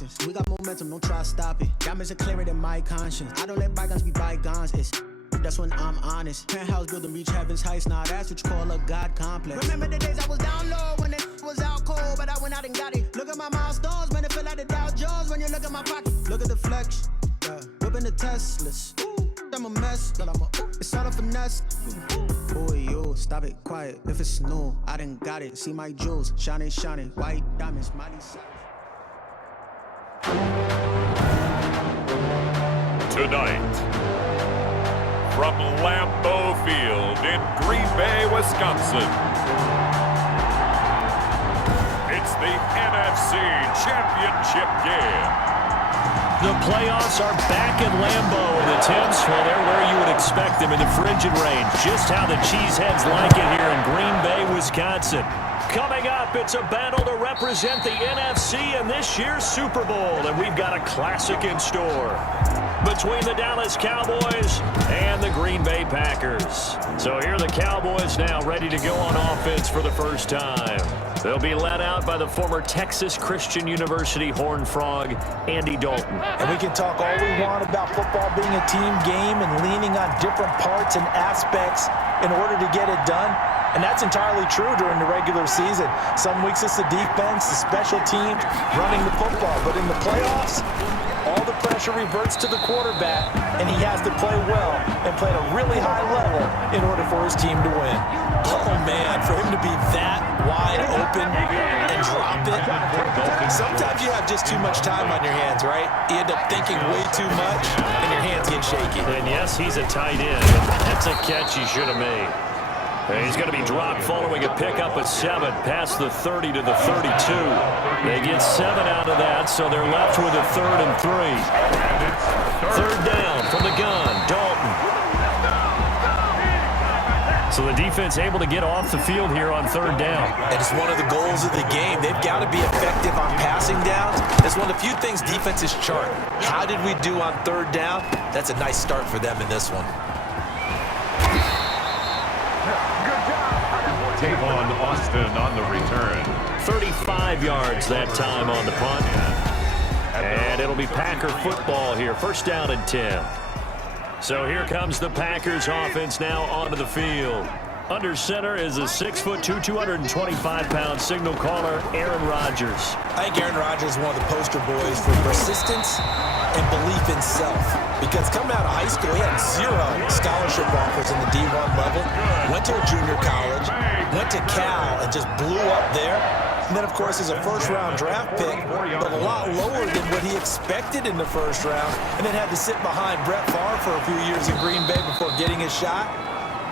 nonsense. We got momentum, don't try to stop it. Diamonds are clearer than my conscience. I don't let bygones be bygones. That's when I'm honest. Penthouse building reach heaven's heights. Now that's what you call a God complex. Remember the days I was down low when it was out cold, but I went out and got it. Look at my milestones, man, it feel like the Dow Jones when you look at my pocket. Look at the flex, whipping the Teslas. I'm a mess, but it's all a finesse. Boy, yo, stop it, quiet. If it's new, I done got it. See my jewels, shining, shining, white diamonds, mighty size. Tonight, from Lambeau Field in Green Bay, Wisconsin, it's the NFC Championship game. The playoffs are back at Lambeau, and the Temps, well, they're where you would expect them in the frigid rain. Just how the Cheeseheads like it here in Green Bay, Wisconsin. Coming up, it's a battle to represent the NFC in this year's Super Bowl, and we've got a classic in store between the Dallas Cowboys and the Green Bay Packers. So here are the Cowboys now ready to go on offense for the first time. They'll be led out by the former Texas Christian University Horned Frog, Andy Dalton. And we can talk all we want about football being a team game and leaning on different parts and aspects in order to get it done. And that's entirely true during the regular season. Some weeks it's the defense, the special teams, running the football. But in the playoffs, all the pressure reverts to the quarterback, and he has to play well and play at a really high level in order for his team to win. Oh, man, for him to be that wide open and drop it. Sometimes you have just too much time on your hands, right? You end up thinking way too much, and your hands get shaky. And yes, he's a tight end. That's a catch he should have made. He's going to be dropped following a pickup at 7, past the 30 to the 32. They get 7 out of that, so they're left with a 3rd and 3. 3rd down from the gun, Dalton. So the defense able to get off the field here on 3rd down. And it's one of the goals of the game. They've got to be effective on passing downs. It's one of the few things defenses chart. How did we do on 3rd down? That's a nice start for them in this one. Tavon Austin on the return. 35 yards that time on the punt. And it'll be Packer football here. 1st down and 10. So here comes the Packers offense now onto the field. Under center is a 6'2", 225-pound signal caller, Aaron Rodgers. I think Aaron Rodgers is one of the poster boys for persistence and belief in self. Because coming out of high school, he had 0 scholarship offers in the D1 level. Went to a junior college, went to Cal, and just blew up there. And then, of course, he's a first-round draft pick, but a lot lower than what he expected in the first round. And then had to sit behind Brett Favre for a few years in Green Bay before getting his shot.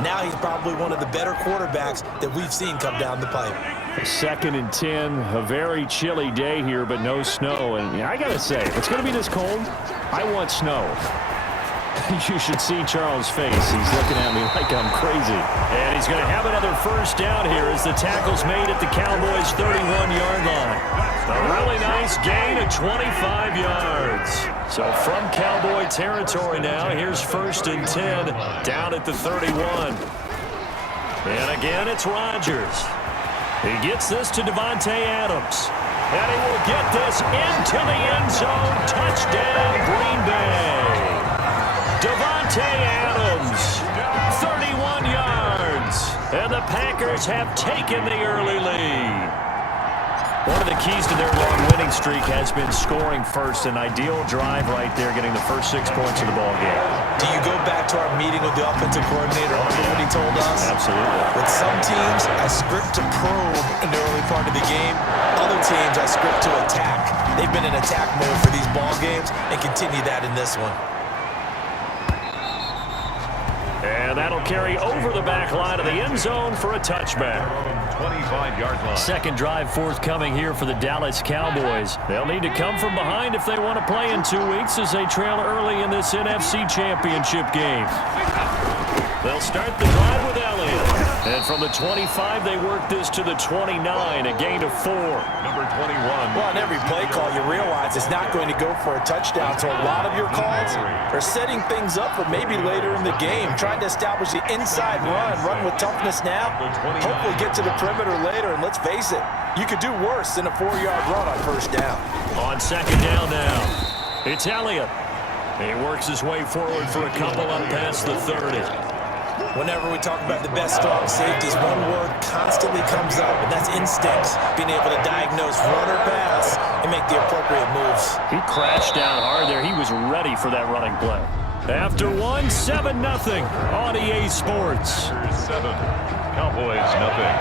Now he's probably one of the better quarterbacks that we've seen come down the pipe. 2nd and 10, a very chilly day here, but no snow. And I got to say, if it's going to be this cold, I want snow. You should see Charles' face. He's looking at me like I'm crazy. And he's going to have another 1st down here as the tackle's made at the Cowboys' 31-yard line. A really nice gain of 25 yards. So from Cowboy territory now, here's 1st and 10 down at the 31. And again, it's Rodgers. He gets this to Davante Adams. And he will get this into the end zone. Touchdown, Green Bay. Davante Adams, 31 yards. And the Packers have taken the early lead. One of the keys to their long winning streak has been scoring first. An ideal drive right there, getting the first 6 points of the ball game. Do you go back to our meeting with the offensive coordinator? What he told us? Absolutely. With some teams, I script to probe in the early part of the game. Other teams, I script to attack. They've been in attack mode for these ball games and continue that in this one. And that'll carry over the back line of the end zone for a touchback. 25-yard line. 2nd drive forthcoming here for the Dallas Cowboys. They'll need to come from behind if they want to play in 2 weeks as they trail early in this NFC Championship game. They'll start the drive with Elliott. And from the 25, they work this to the 29, a gain of 4. Number 21. Well, on every play call, you realize it's not going to go for a touchdown. So a lot of your calls are setting things up for maybe later in the game, trying to establish the inside run with toughness now, hopefully get to the perimeter later. And let's face it, you could do worse than a 4-yard run on 1st down. On second down now, it's Elliott. He works his way forward for a couple up past the 30. Whenever we talk about the best strong safeties, one word constantly comes up, and that's instincts. Being able to diagnose run or pass and make the appropriate moves. He crashed down hard there. He was ready for that running play. After one, 7-0 on EA Sports. 7, Cowboys nothing.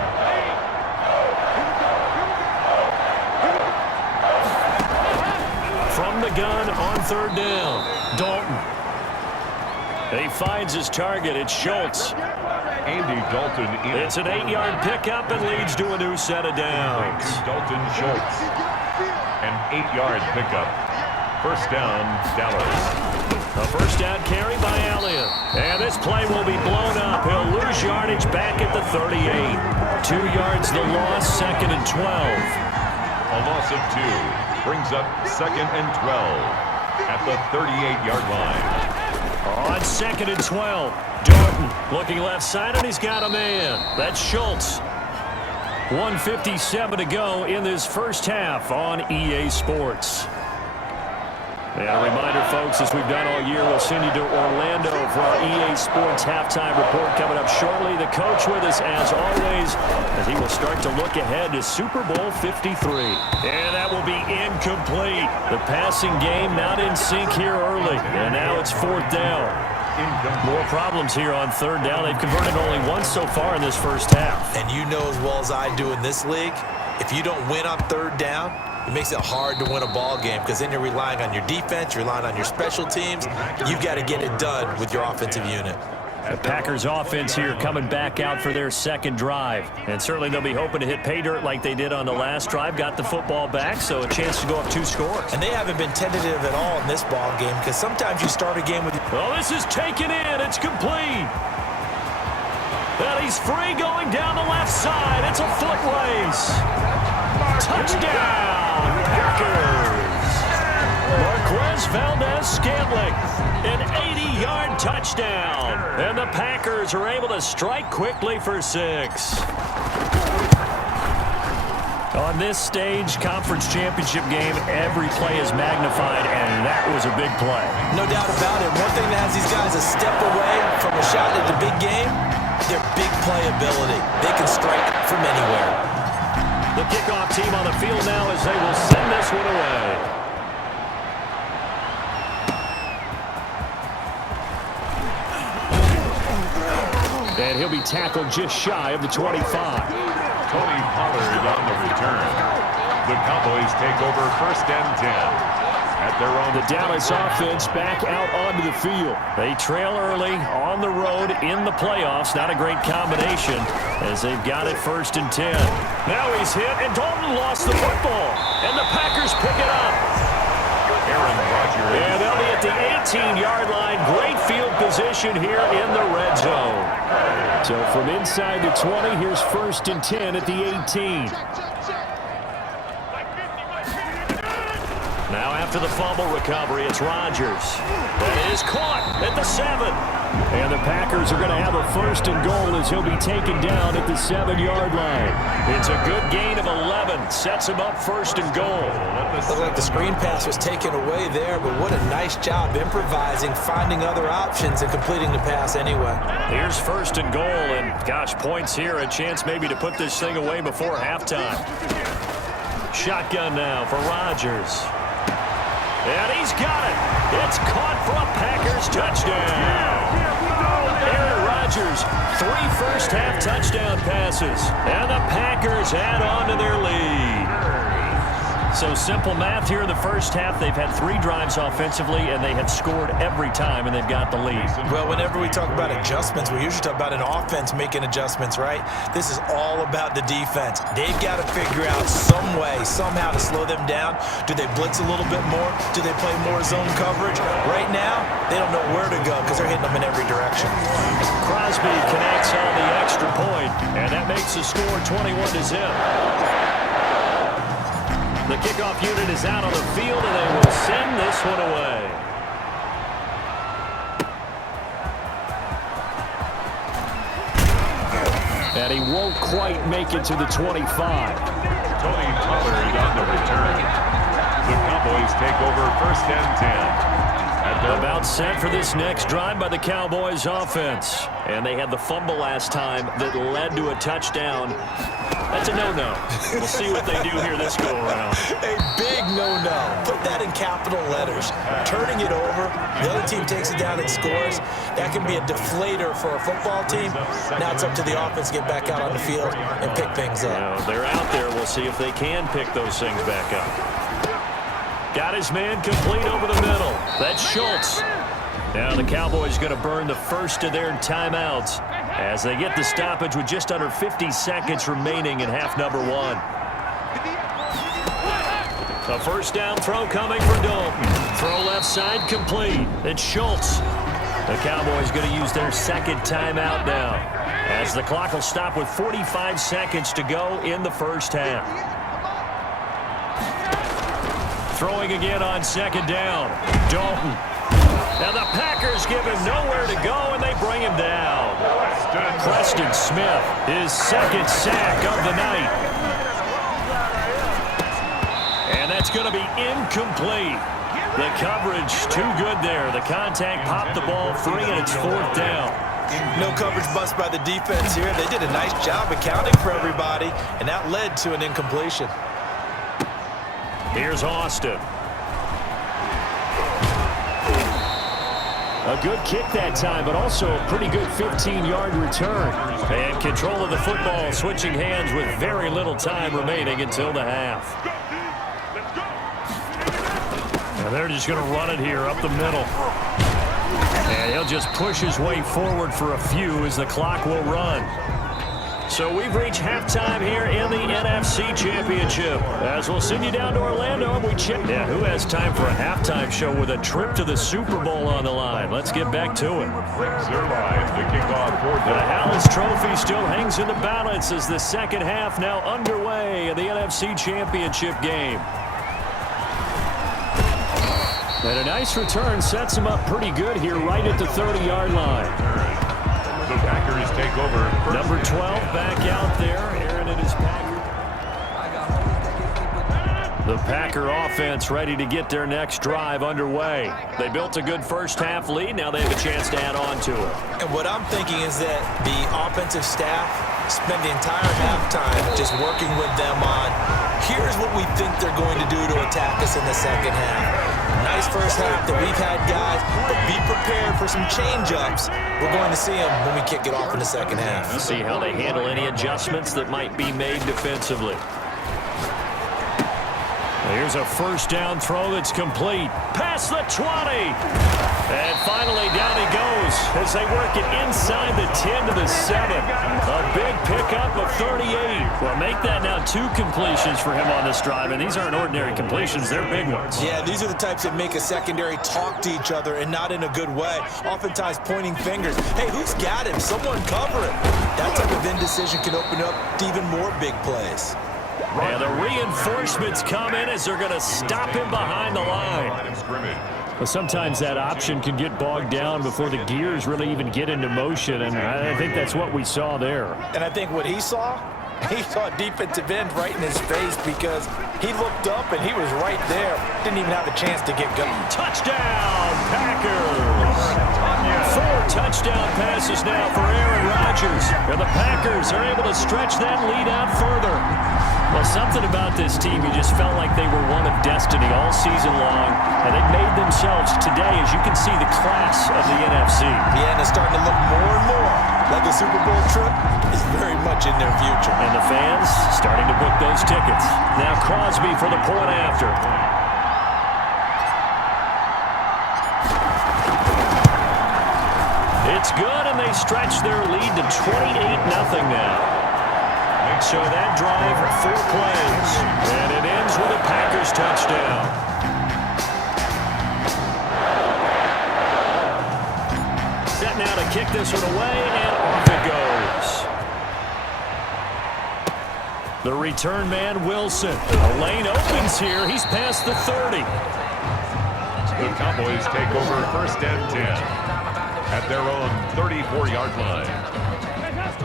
From the gun on third down, Dalton. He finds his target. It's Schultz. Andy Dalton. It's an 8-yard pickup and leads to a new set of downs. Dalton Schultz. An 8-yard pickup. First down, Dallas. A first down carry by Elliott. And this play will be blown up. He'll lose yardage back at the 38. 2 yards the loss, second and 12. A loss of 2 brings up second and 12 at the 38-yard line. On second and 12, Dalton looking left side, and he's got a man. That's Schultz. 1:57 to go in this first half on EA Sports. And a reminder, folks, as we've done all year, we'll send you to Orlando for our EA Sports halftime report coming up shortly. The coach with us, as always, as he will start to look ahead to Super Bowl 53. And that will be incomplete. The passing game not in sync here early. And now it's fourth down. More problems here on third down. They've converted only once so far in this first half. And you know as well as I do in this league, if you don't win on third down, it makes it hard to win a ball game because then you're relying on your defense, you're relying on your special teams. You've got to get it done with your offensive unit. The Packers offense here coming back out for their second drive. And certainly they'll be hoping to hit pay dirt like they did on the last drive. Got the football back, so a chance to go up 2 scores. And they haven't been tentative at all in this ball game because sometimes you start a game with... Well, this is taken in. It's complete. And he's free going down the left side. It's a foot race. Touchdown, Packers. Marquez Valdez-Scantling, an 80-yard touchdown. And the Packers are able to strike quickly for 6. On this stage, conference championship game, every play is magnified, and that was a big play. No doubt about it. One thing that has these guys a step away from a shot at the big game, their big playability. They can strike from anywhere. The kickoff team on the field now as they will send this one away. And he'll be tackled just shy of the 25. Tony Pollard on the return. The Cowboys take over first and 10. At their own. The Dallas offense back out onto the field. They trail early on the road in the playoffs. Not a great combination as they've got it first and 10. Now he's hit, and Dalton lost the football. And the Packers pick it up. Aaron Rodgers. And they'll be at the 18-yard line. Great field position here in the red zone. So from inside the 20, here's first and 10 at the 18. Now after the fumble recovery, it's Rodgers. That is caught at the 7. And the Packers are going to have a first and goal as he'll be taken down at the 7-yard line. It's a good gain of 11. Sets him up first and goal. Looked like the screen pass was taken away there, but what a nice job improvising, finding other options, and completing the pass anyway. Here's first and goal, and gosh, points here. A chance maybe to put this thing away before halftime. Shotgun now for Rodgers. And he's got it. It's caught for a Packers touchdown. Aaron Rodgers, 3 first-half touchdown passes. And the Packers add on to their lead. So simple math here in the first half. They've had 3 drives offensively, and they have scored every time, and they've got the lead. Well, whenever we talk about adjustments, we usually talk about an offense making adjustments, right? This is all about the defense. They've got to figure out some way, somehow to slow them down. Do they blitz a little bit more? Do they play more zone coverage? Right now, they don't know where to go because they're hitting them in every direction. Crosby connects on the extra point, and that makes the score 21-0. The kickoff unit is out on the field, and they will send this one away. And he won't quite make it to the 25. Tony Pollard on the return. The Cowboys take over 1st and 10. About set for this next drive by the Cowboys offense. And they had the fumble last time that led to a touchdown. That's a no-no. We'll see what they do here this go-around. A big no-no. Put that in capital letters. Turning it over, the other team takes it down and scores. That can be a deflator for a football team. Now it's up to the offense to get back out on the field and pick things up. Now, they're out there. We'll see if they can pick those things back up. Got his man complete over the middle. That's Schultz. Now the Cowboys going to burn the first of their timeouts as they get the stoppage with just under 50 seconds remaining in half number 1. A first down throw coming for Dalton. Throw left side complete. It's Schultz. The Cowboys going to use their second timeout now as the clock will stop with 45 seconds to go in the first half. Throwing again on second down. Dalton. Now the Packers give him nowhere to go, and they bring him down. Preston Smith, his second sack of the night. And that's going to be incomplete. The coverage too good there. The contact popped the ball free, and it's 4th down. No coverage bust by the defense here. They did a nice job accounting for everybody, and that led to an incompletion. Here's Austin. A good kick that time, but also a pretty good 15-yard return. And control of the football, switching hands with very little time remaining until the half. And they're just going to run it here up the middle. And he'll just push his way forward for a few as the clock will run. So we've reached halftime here in the NFC Championship. As we'll send you down to Orlando and we check. Yeah, who has time for a halftime show with a trip to the Super Bowl on the line? Let's get back to it. The Hallis Trophy still hangs in the balance as the second half now underway in the NFC Championship game. And a nice return sets him up pretty good here right at the 30-yard line. The Packers take over. Number 12 back out there. Aaron and his Packer. The Packer offense ready to get their next drive underway. They built a good first half lead. Now they have a chance to add on to it. And what I'm thinking is that the offensive staff spent the entire halftime just working with them on here's what we think they're going to do to attack us in the second half. Nice first half that we've had, guys, but be prepared for some change-ups. We're going to see them when we kick it off in the second half. See how they handle any adjustments that might be made defensively. Here's a first down throw that's complete. Past the 20. And finally down he goes as they work it inside the 10 to the 7. A big pickup of 38. Well, make that now 2 completions for him on this drive, and these aren't ordinary completions. They're big ones. Yeah, these are the types that make a secondary talk to each other and not in a good way. Oftentimes pointing fingers. Hey, who's got him? Someone cover him. That type of indecision can open up to even more big plays. And the reinforcements come in as they're going to stop him behind the line. Well, sometimes that option can get bogged down before the gears really even get into motion, and I think that's what we saw there. And I think what he saw a defensive end right in his face because he looked up and he was right there. Didn't even have a chance to get going. Touchdown, Packers! 4 touchdown passes now for Aaron Rodgers. And the Packers are able to stretch that lead out further. Well, something about this team, you just felt like they were one of destiny all season long, and they made themselves today, as you can see, the class of the NFC. Yeah, and it's starting to look more and more like a Super Bowl trip is very much in their future. And the fans starting to book those tickets. Now Crosby for the point after. It's good, and they stretch their lead to 28-0 now. So that drive, 4 plays, and it ends with a Packers touchdown. Set now to kick this one away, and off it goes. The return man, Wilson. A lane opens here. He's past the 30. The Cowboys take over 1st and 10 at their own 34-yard line.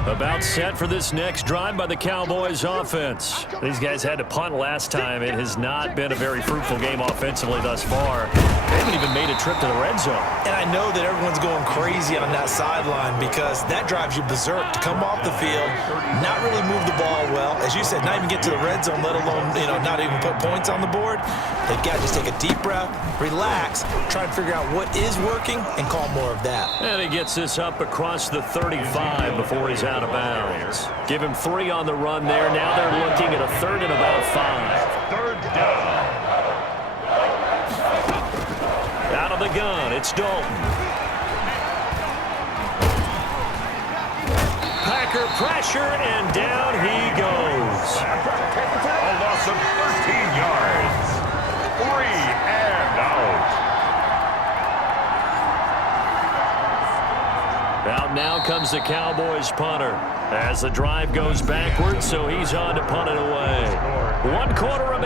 About set for this next drive by the Cowboys offense. These guys had to punt last time. It has not been a very fruitful game offensively thus far. They haven't even made a trip to the red zone. And I know that everyone's going crazy on that sideline because that drives you berserk to come off the field, not really move the ball well. As you said, not even get to the red zone, let alone, not even put points on the board. They've got to just take a deep breath, relax, try and figure out what is working, and call more of that. And he gets this up across the 35 before he's out of bounds. Give him 3 on the run there. Now they're looking at a 3rd and about 5. Third down. Out of the gun, it's Dalton. Packer pressure, and down he goes. A loss of 13 yards. 3 and out. Out now comes the Cowboys punter as the drive goes backwards, so he's on to punt it away. 1 quarter remaining.